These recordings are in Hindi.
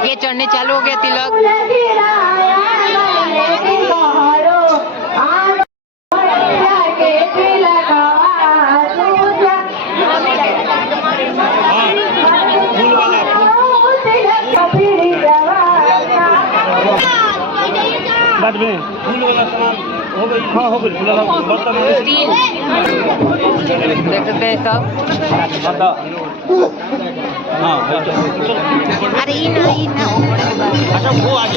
देखिए चढ़ने चालू हो गया तिलक। बाद में फूल वाला सामान हो गई। हाँ हो गई। देख सकते हैं सब। हाँ अरे ना अच्छा वो आज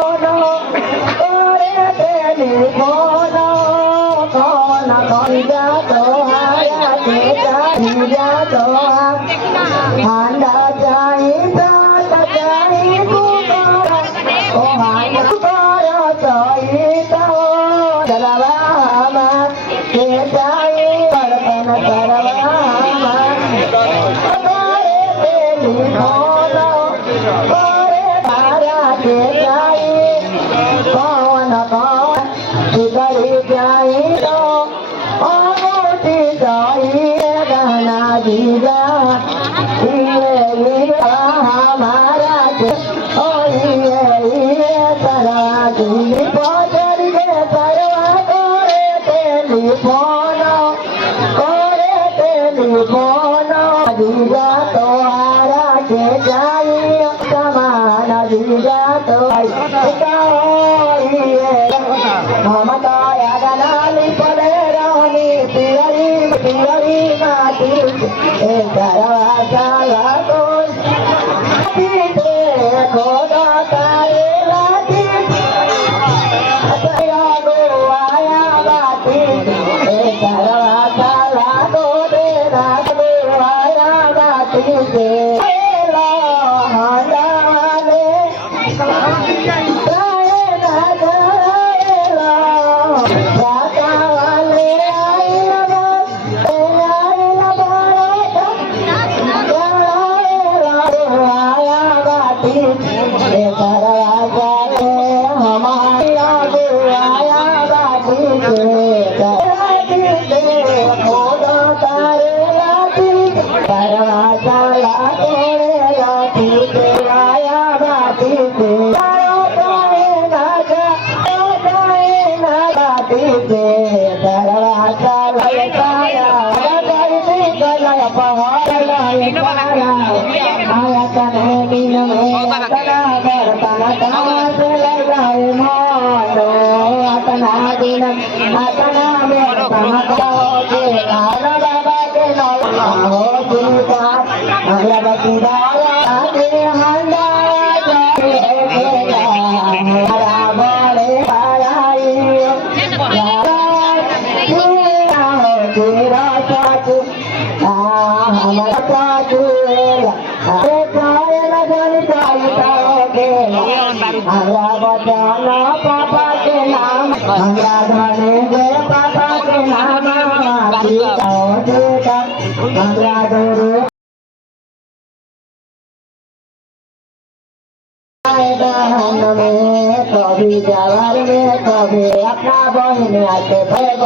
कभी जवार में कभी अपना बहन आके बहन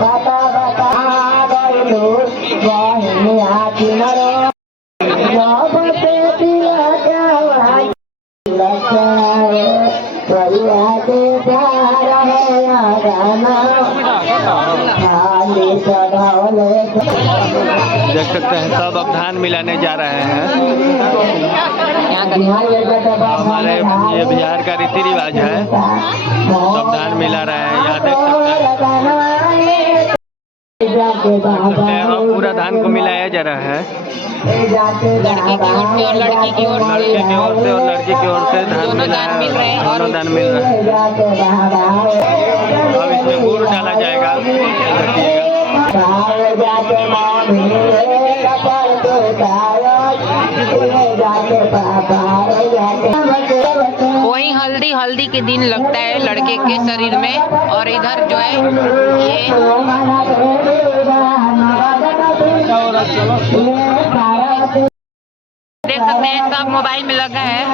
पता बता बहन आती देख सकते हैं सब अब धान मिलाने जा रहे हैं। हमारे ये बिहार का रीति रिवाज है, सब धान मिला रहे हैं। यहाँ देख सकते हैं अब पूरा धान को मिलाया जा रहा है। लड़के की ओर से और लड़की की ओर से, लड़के की ओर से और लड़की की ओर से धान दोनों दान मिल रहे हैं। दोनों दान मिल रहे हैं। अब इसमें गुड़ डाला जाएगा। वही हल्दी के दिन लगता है लड़के के शरीर में, और इधर जो है ये देख सकते हैं सब मोबाइल में लगा है।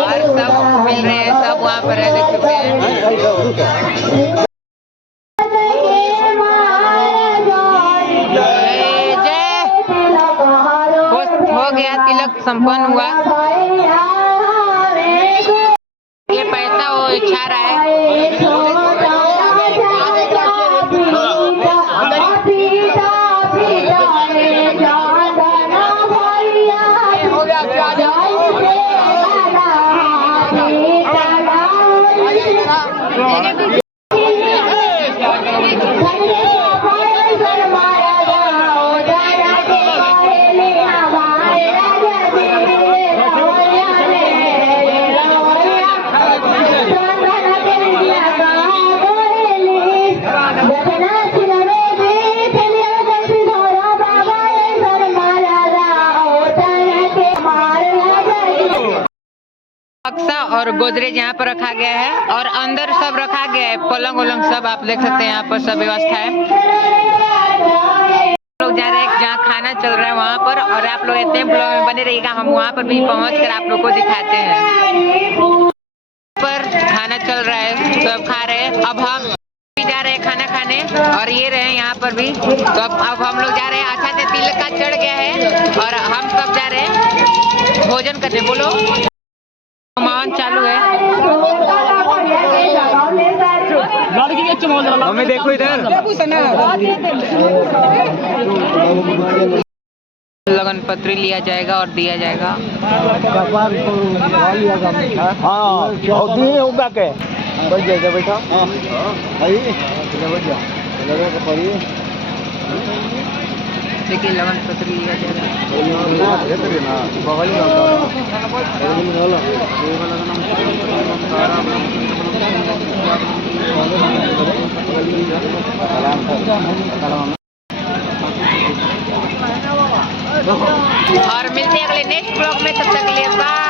और सब मिल रहे हैं, सब वहाँ पर है, देख सकते हैं। संपन्न हुआ। ये पैसा वो इच्छा रहा है। बक्सा और गोदरेज यहाँ पर रखा गया है और अंदर सब रखा गया है, पलंग उलंग सब आप देख सकते हैं। यहाँ पर सब व्यवस्था है। लोग जा रहे हैं जहाँ खाना चल रहा है वहाँ पर, और आप लोग इतने ब्लॉग में बने रहिएगा, हम वहाँ पर भी पहुँच कर आप लोग को दिखाते हैं। पर खाना चल रहा है, सब खा रहे हैं। अब हम भी जा रहे हैं खाना खाने, और ये रहे यहाँ पर भी। तो अब हम लोग जा रहे हैं, अच्छा से तिलक का चढ़ गया है और हम सब जा रहे हैं भोजन करने। बोलो, माहौल चालू है। हमें देखो इधर। लगन पत्री लिया जाएगा और दिया जाएगा। देखिए लगन पत्री लिया जाएगा। और मिलते हैं अगले नेक्स्ट ब्लॉग में, तब तक के लिए बाय।